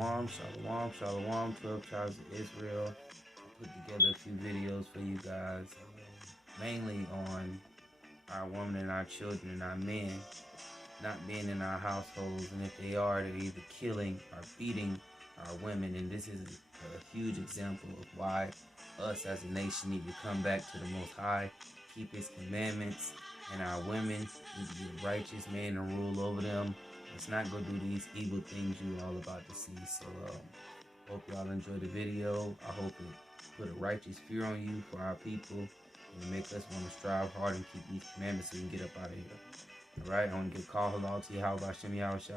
Shalom, 12 tribes of Israel. I put together a few videos for you guys, mainly on our women and our children and our men not being in our households, and if they are, they're either killing or beating our women. And this is a huge example of why us as a nation need to come back to the Most High, keep His commandments, and our women need to be a righteous man and rule over them. Let's not go do these evil things you all about to see. So hope y'all enjoy the video. I hope it put a righteous fear on you for our people and make us want to strive hard and keep these commandments so we can get up out of here. Alright, I want to give call halal to Yahweh by Hashem Yahweh Shai.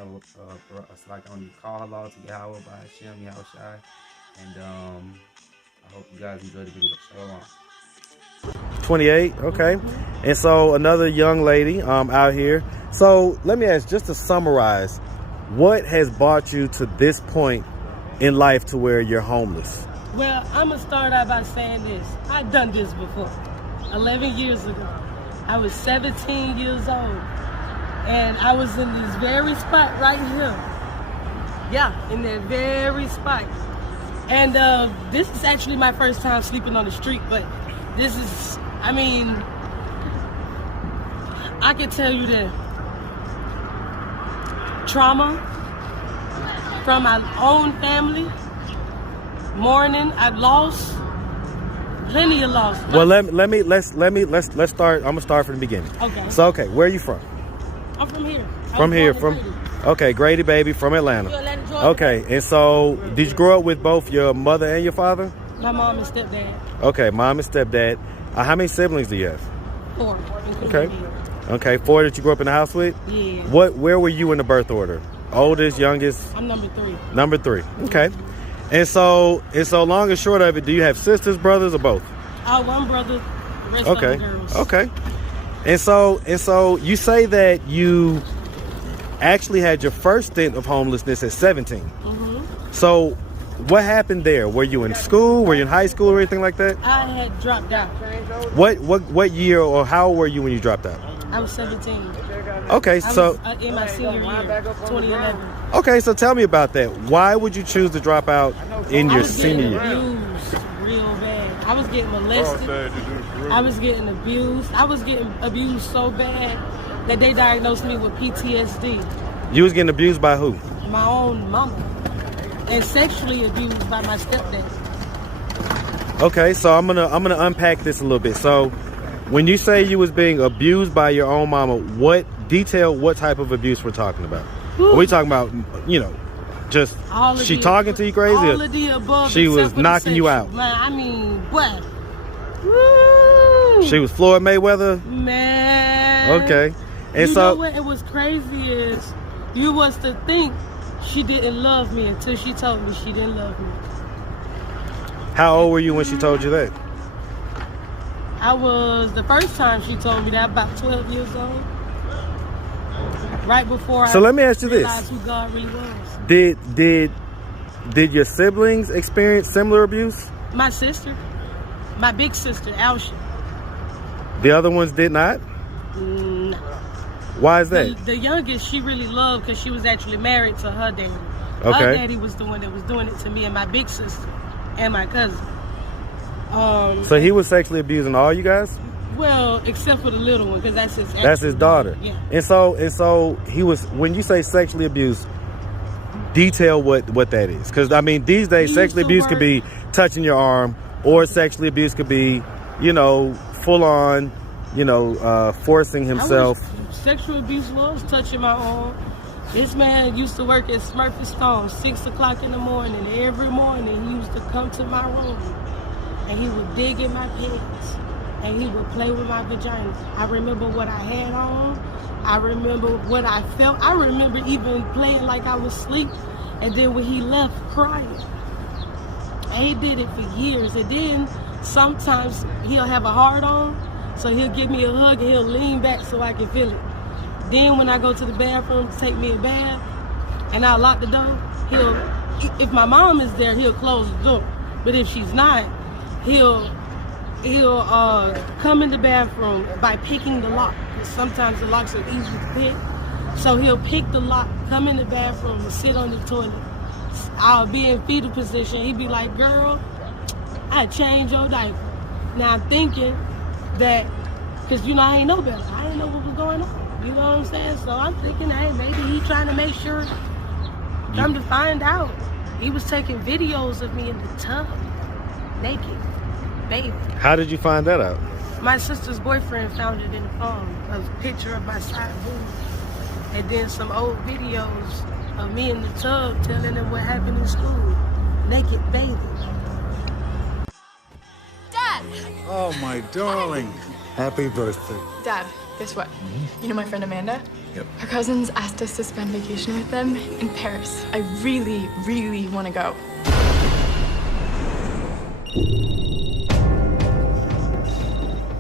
It's like I want to call halal to Yahweh by Hashem Yahweh Shai. And I hope you guys enjoy the video. Shalom. 28, okay. And so another young lady out here. So let me ask, just to summarize, what has brought you to this point in life to where you're homeless? Well, I'm going to start out by saying this. I've done this before. 11 years ago. I was 17 years old. And I was in this very spot right here. Yeah, in that very spot. And this is actually my first time sleeping on the street, but this is, I mean, I can tell you that trauma from my own family, mourning, I've lost plenty of loss. Well, let's start. I'm gonna start from the beginning. Okay. So, okay, where are you from? I'm from here. Okay, Grady, baby, from Atlanta. Atlanta, Georgia. Okay, and so did you grow up with both your mother and your father? My mom and stepdad. Okay, mom and stepdad. How many siblings do you have? 4. Okay. Okay, 4 that you grew up in the house with? Yeah. Where were you in the birth order? Oldest, youngest? I'm number 3. Number 3. Okay. And so long and short of it, do you have sisters, brothers, or both? One brother, the rest of them girls. Okay. And so you say that you actually had your first stint of homelessness at 17. Mm-hmm. So what happened there? Were you in school? Were you in high school or anything like that? I had dropped out. What year or how old were you when you dropped out? I was 17. Okay, so I was in my senior year, 2011. Okay, so tell me about that. Why would you choose to drop out in your senior year? I was getting abused real bad. I was getting molested. I was getting abused. I was getting abused so bad that they diagnosed me with PTSD. You was getting abused by who? My own mama. And sexually abused by my stepdad. Okay, so I'm gonna unpack this a little bit. So when you say you was being abused by your own mama, what type of abuse we're talking about? Are we talking about, just she talking to you crazy? All of the above. She was knocking you out. Man, I mean, what? Woo! She was Floyd Mayweather? Man. Okay. And you know what it was crazy is, you was to think she didn't love me until she told me she didn't love me. How old were you when she told you that? I was, the first time she told me that, about 12 years old. Right before So let me ask you realized this. Who God really was. Did your siblings experience similar abuse? My sister. My big sister, Alsha. The other ones did not? No. Why is that? The youngest, she really loved because she was actually married to her daddy. Okay. Her daddy was the one that was doing it to me and my big sister and my cousin. So he was sexually abusing all you guys? Well, except for the little one, because that's his daughter. Yeah. And so he was. When you say sexually abused, detail what that is, because I mean these days sexually abuse could be touching your arm, or sexually abuse could be, full on, forcing himself. Sexual abuse was touching my arm. This man used to work at Smurfy Stone, 6 o'clock in the morning. Every morning he used to come to my room and he would dig in my pants and he would play with my vagina. I remember what I had on. I remember what I felt. I remember even playing like I was asleep. And then when he left, crying. And he did it for years. And then sometimes he'll have a hard on, so he'll give me a hug and he'll lean back so I can feel it. Then when I go to the bathroom to take me a bath and I lock the door, if my mom is there, he'll close the door. But if she's not, he'll come in the bathroom by picking the lock. Sometimes the locks are easy to pick. So he'll pick the lock, come in the bathroom and sit on the toilet I'll be in fetal position. He'd be like, girl, I changed your diaper. Now I'm thinking that, because, you know, I ain't know better. I didn't know what was going on. You know what I'm saying? So I'm thinking, hey, maybe he trying to make sure. Come to find out, he was taking videos of me in the tub, naked, baby. How did you find that out? My sister's boyfriend found it in the phone, a picture of my side boob, and then some old videos of me in the tub telling them what happened in school, naked baby. Dad! Oh, my darling. Happy birthday. Dad, guess what? You know my friend Amanda? Yep. Her cousins asked us to spend vacation with them in Paris. I really, really want to go.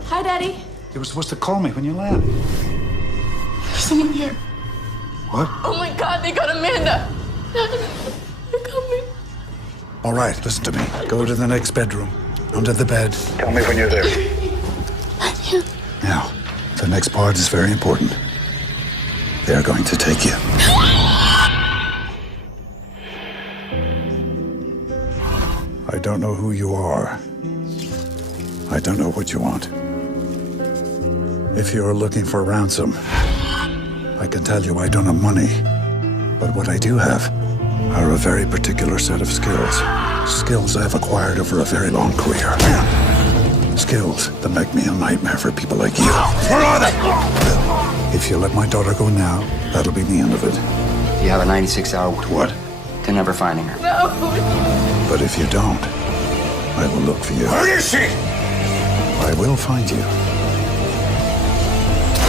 Hi, Daddy. You were supposed to call me when you land. There's someone here. What? Oh my God, they got Amanda. Dad, they're coming. All right, listen to me. Go to the next bedroom, under the bed. Tell me when you're there. Now, the next part is very important. They're going to take you. I don't know who you are. I don't know what you want. If you're looking for ransom, I can tell you I don't have money. But what I do have are a very particular set of skills. Skills I've acquired over a very long career. Skills that make me a nightmare for people like you. Where are they? If you let my daughter go now, that'll be the end of it. You have a 96-hour What? to never finding her. No. But if you don't, I will look for you. Where is she? I will find you.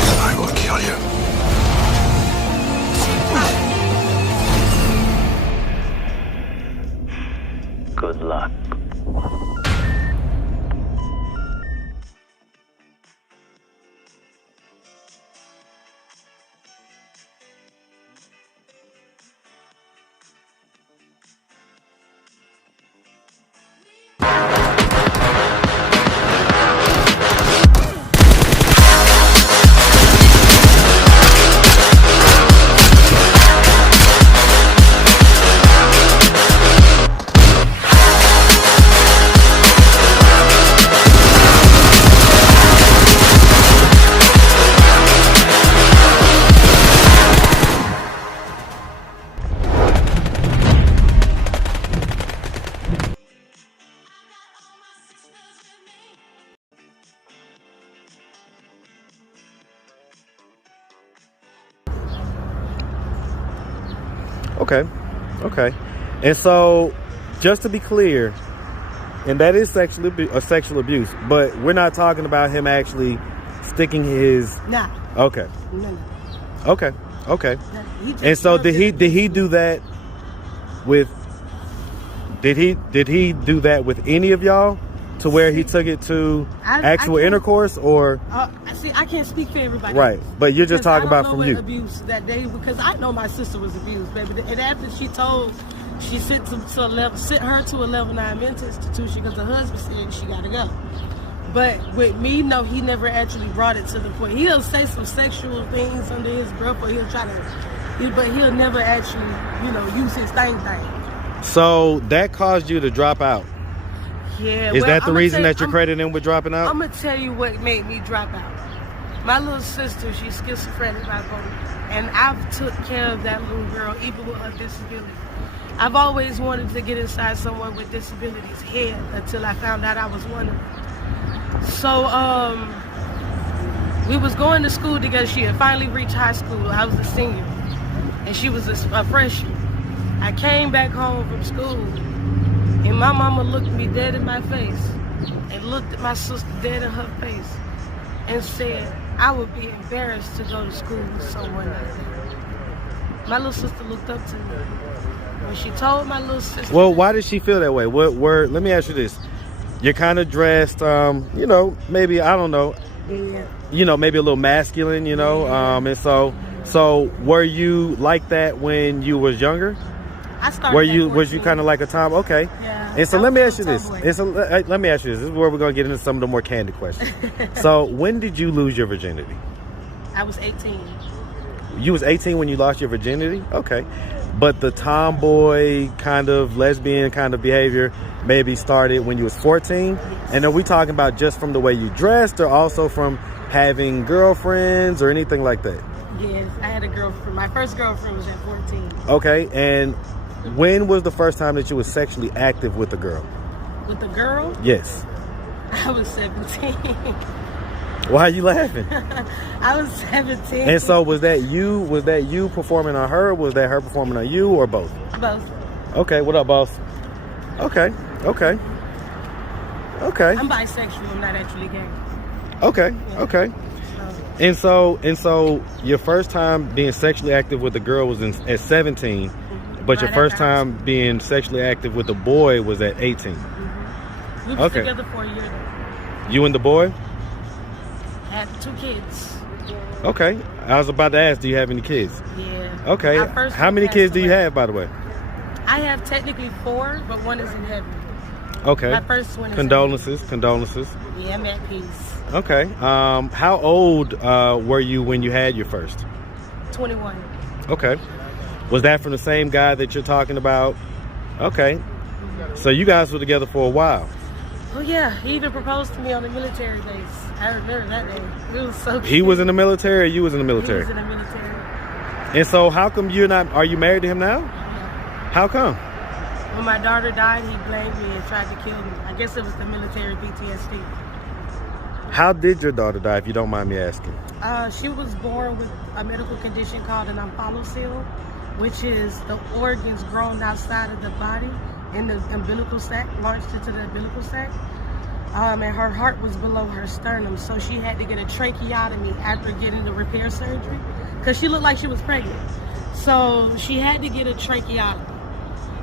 And I will kill you. Good luck. Okay. And so, just to be clear, and that is sexual abuse, but we're not talking about him actually sticking his. Nah. Okay. No. Okay. He just And so loved did it. he do that with? Did he do that with any of y'all, to where he took it to I actual can't- intercourse, or See, I can't speak for everybody. right? But you're just talking about from you. Abuse that day, because I know my sister was abused, baby. And after she sent her to a level 9 mental institution because her husband said she got to go. But with me, no, he never actually brought it to the point. He'll say some sexual things under his breath, or he'll try to, but he'll never actually, use his thing. So that caused you to drop out. Yeah. Is that the reason that you're crediting him with dropping out? I'm gonna tell you what made me drop out. My little sister, she's schizophrenic bipolar, and I've took care of that little girl even with her disability. I've always wanted to get inside someone with disabilities' head until I found out I was one of them. So we was going to school together. She had finally reached high school. I was a senior, and she was a freshman. I came back home from school, and my mama looked me dead in my face and looked at my sister dead in her face and said, I would be embarrassed to go to school with someone like that. My little sister looked up to me. When she told my little sister... Well, why did she feel that way? Let me ask you this. You're kind of dressed, maybe, I don't know, Yeah. Maybe a little masculine, and so were you like that when you was younger? I started Was you kind of like a tom? Okay. Yeah. And so let me ask you this. Let me ask you this. This is where we're going to get into some of the more candid questions. So when did you lose your virginity? I was 18. You was 18 when you lost your virginity? Okay. but the tomboy kind of lesbian kind of behavior maybe started when you was 14? And are we talking about just from the way you dressed, or also from having girlfriends or anything like that? Yes, I had a girlfriend. My first girlfriend was at 14. Okay, and when was the first time that you were sexually active with a girl? With a girl? Yes. I was 17. Why are you laughing? I was 17. And so was that you performing on her? Was that her performing on you, or both? Both. Okay, what up, boss? Okay. I'm bisexual. I'm not actually gay. Okay. Yeah. Okay. And so your first time being sexually active with a girl was at 17, but your Right first after time being sexually active with a boy was at 18. We was together for a year though. You and the boy? I had 2 kids. Okay. I was about to ask, do you have any kids? Yeah. Okay. My first How one many passed kids do you away. have, by the way? I have technically 4, but 1 is in heaven. Okay. My first one is Condolences. Yeah, I'm at peace. Okay. How old were you when you had your first? 21. Okay. Was that from the same guy that you're talking about? Okay. So you guys were together for a while. Oh yeah, he even proposed to me on the military base. I remember that day. It was so cute. He was in the military, or you was in the military? He was in the military. And so how come you're not, are you married to him now? Yeah. How come? When my daughter died, he blamed me and tried to kill me. I guess it was the military PTSD. How did your daughter die, if you don't mind me asking? She was born with a medical condition called an omphalocele, which is the organs grown outside of the body in the umbilical sac, launched into the umbilical sac. And her heart was below her sternum, so she had to get a tracheotomy after getting the repair surgery, because she looked like she was pregnant. So she had to get a tracheotomy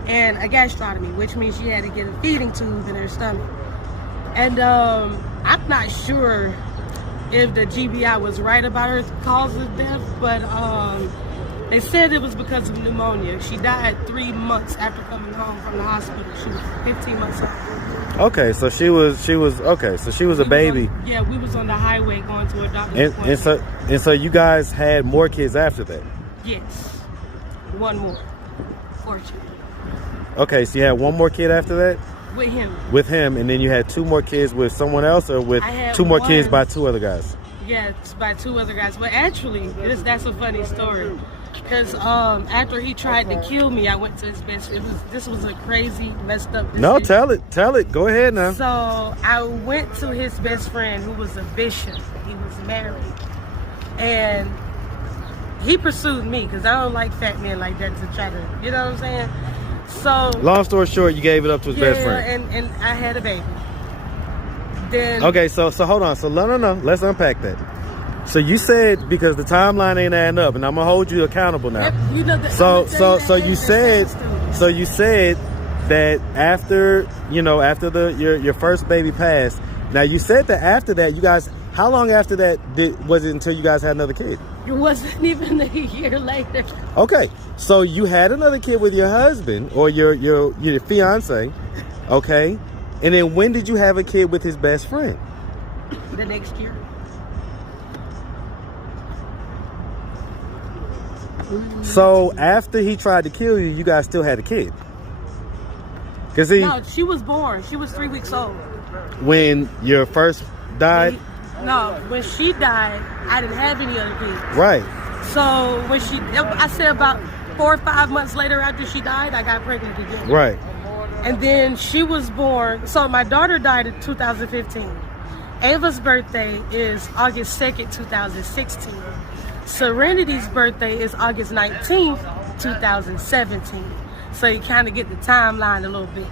and a gastrotomy, which means she had to get a feeding tube in her stomach. And I'm not sure if the GBI was right about her cause of death, but they said it was because of pneumonia. She died 3 months after coming home from the hospital. She was 15 months old. Okay, so she was a baby. We was on the highway going to a doctor's appointment. And so you guys had more kids after that? Yes, 1 more, fortunately. Okay, so you had 1 more kid after that? With him. With him, and then you had 2 more kids with someone else, or with 2 more kids by 2 other guys? Yeah, it's by 2 other guys. But actually, that's a funny story. Because after he tried to kill me, I went to his best friend. This was a crazy, messed up decision. No, tell it. Go ahead now. So I went to his best friend, who was a bishop. He was married. And he pursued me, because I don't like fat men like that to try to, you know what I'm saying? So long story short, you gave it up to his best friend. and I had a baby. Then okay, so hold on. So no, let's unpack that. So you said, because the timeline ain't adding up, and I'm gonna hold you accountable now. You know, so you said that after your first baby passed. Now you said that after that, you guys, how long after that was it until you guys had another kid? It wasn't even a year later. Okay, so you had another kid with your husband or your fiance, okay, and then when did you have a kid with his best friend? The next year. So after he tried to kill you, you guys still had a kid? No, she was born. She was 3 weeks old. When your first died? When she died, I didn't have any other kids. Right. So I said about 4 or 5 months later after she died, I got pregnant again. Right. And then she was born. So my daughter died in 2015. Ava's birthday is August 2nd, 2016. Serenity's birthday is August 19th, 2017. So you kind of get the timeline a little bit.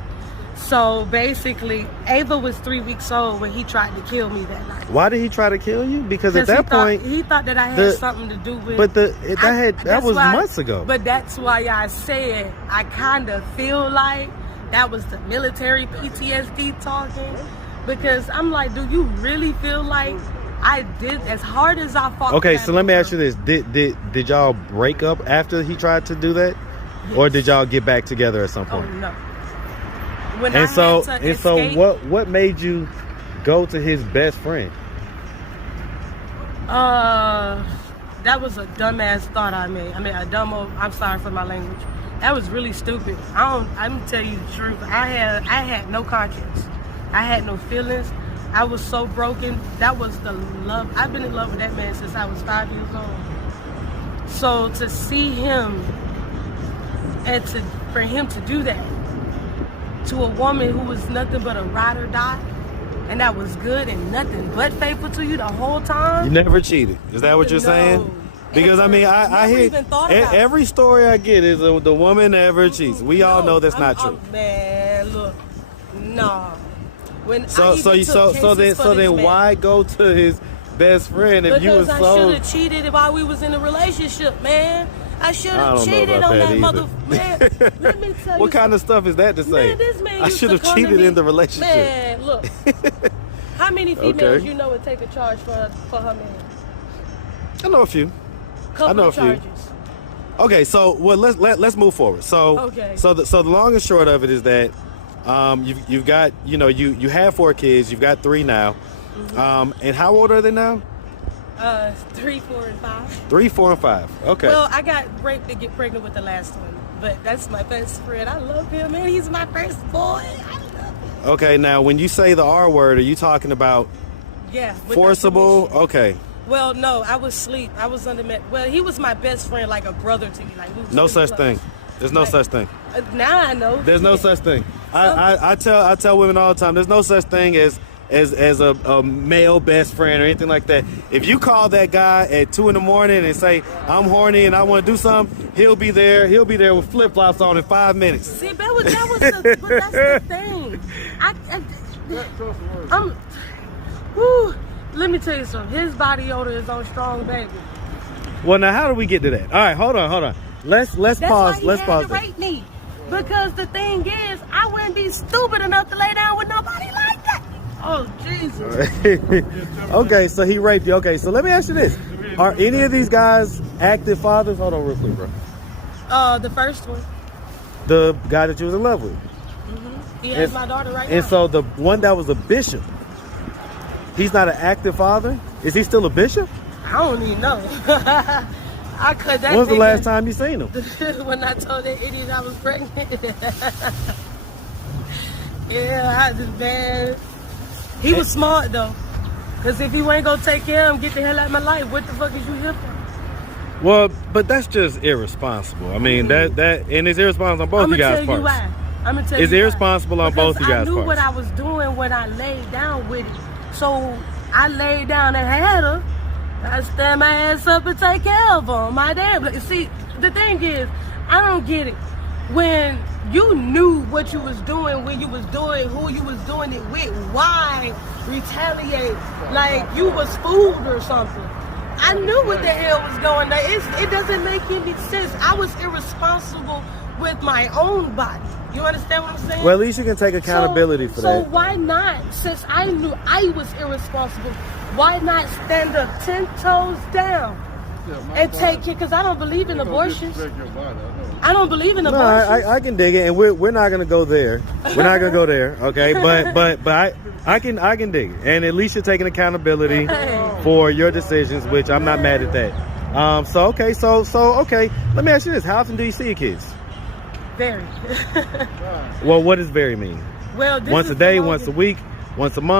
So basically, Ava was 3 weeks old when he tried to kill me that night. Why did he try to kill you? Because at that point, he thought that I had something to do with. But that was months ago. But that's why I said I kind of feel like that was the military PTSD talking, because I'm like, do you really feel like I did as hard as I fought? Okay, so let me ask you this: Did y'all break up after he tried to do that, yes, or did y'all get back together at some point? Oh no. So what made you go to his best friend? That was a dumbass thought I made. I'm sorry for my language. That was really stupid. I'm gonna tell you the truth. I had no conscience. I had no feelings. I was so broken. That was the love. I've been in love with that man since I was 5 years old. So to see him and for him to do that to a woman who was nothing but a ride or die, and that was good and nothing but faithful to you the whole time. You never cheated. Is that what you're saying? Because I mean, I hear every story I get is the woman never cheats. We all know that's not true. Man, look, nah. So then why go to his best friend if you was so? Because I should have cheated while we was in a relationship, man. I should have cheated on that man. Let me tell you. What kind of stuff is that to say? Man, this man I should have cheated in the relationship. Man, look. How many females you know would take a charge for her man? I know a few. Couple of charges. Okay, so let's move forward. So the long and short of it is that you've got you have 4 kids. You've got 3 now. And how old are they now? 3, 4, and 5. 3, 4, and 5. Okay. Well, I got raped to get pregnant with the last one, but that's my best friend. I love him, man. He's my first boy. I love him. Okay, now when you say the R word, are you talking about forcible? Okay. Well, no, I was asleep. I was under well, he was my best friend, like a brother to me. Like we was no really such close. Thing. There's no such thing. Now I know. There's no such thing. I tell women all the time. There's no such thing as a male best friend or anything like that. If you call that guy at 2 a.m. and say I'm horny and I want to do something, he'll be there. He'll be there with flip flops on in 5 minutes. See, but that's the thing. Let me tell you something. His body odor is on strong, baby. Well, now how do we get to that? All right, hold on. Let's That's pause. Why he let's had pause. To rape me. Because the thing is, I wouldn't be stupid enough to lay down with nobody like that. Oh, Jesus. Okay, so he raped you. Okay, so let me ask you this. Are any of these guys active fathers? Hold on real quick, bro. The first one. The guy that you was in love with. Mm-hmm. He has my daughter right now. And so the one that was a bishop, he's not an active father? Is he still a bishop? I don't even know. When was the last time you seen him? When I told that idiot I was pregnant. Yeah, man. He was smart though. Because if you ain't gonna take care of him, get the hell out of my life, what the fuck is you here for? Well, but that's just irresponsible. I mean, that and it's irresponsible on both you guys' parts. I'm gonna tell you why. It's irresponsible on both you guys' parts. I knew what I was doing when I laid down with it. So I laid down and had her. I stand my ass up and take care of her. My dad. See, the thing is, I don't get it. When you knew what you was doing, when you was doing, who you was doing it with, why retaliate like you was fooled or something? I knew what the hell was going on. It doesn't make any sense. I was irresponsible with my own body. You understand what I'm saying? Well, at least you can take accountability for that. So why not? Since I knew I was irresponsible, why not stand up 10 toes down and take it? Because I don't believe in abortions. I don't believe in abortions. No, I can dig it, and we're not gonna go there. We're not gonna go there, okay? But I can dig it, and at least you're taking accountability for your decisions, which I'm not mad at that. So okay. Let me ask you this: how often do you see your kids? Very. Well, what does very mean? Well, once a day, once a week, once a month.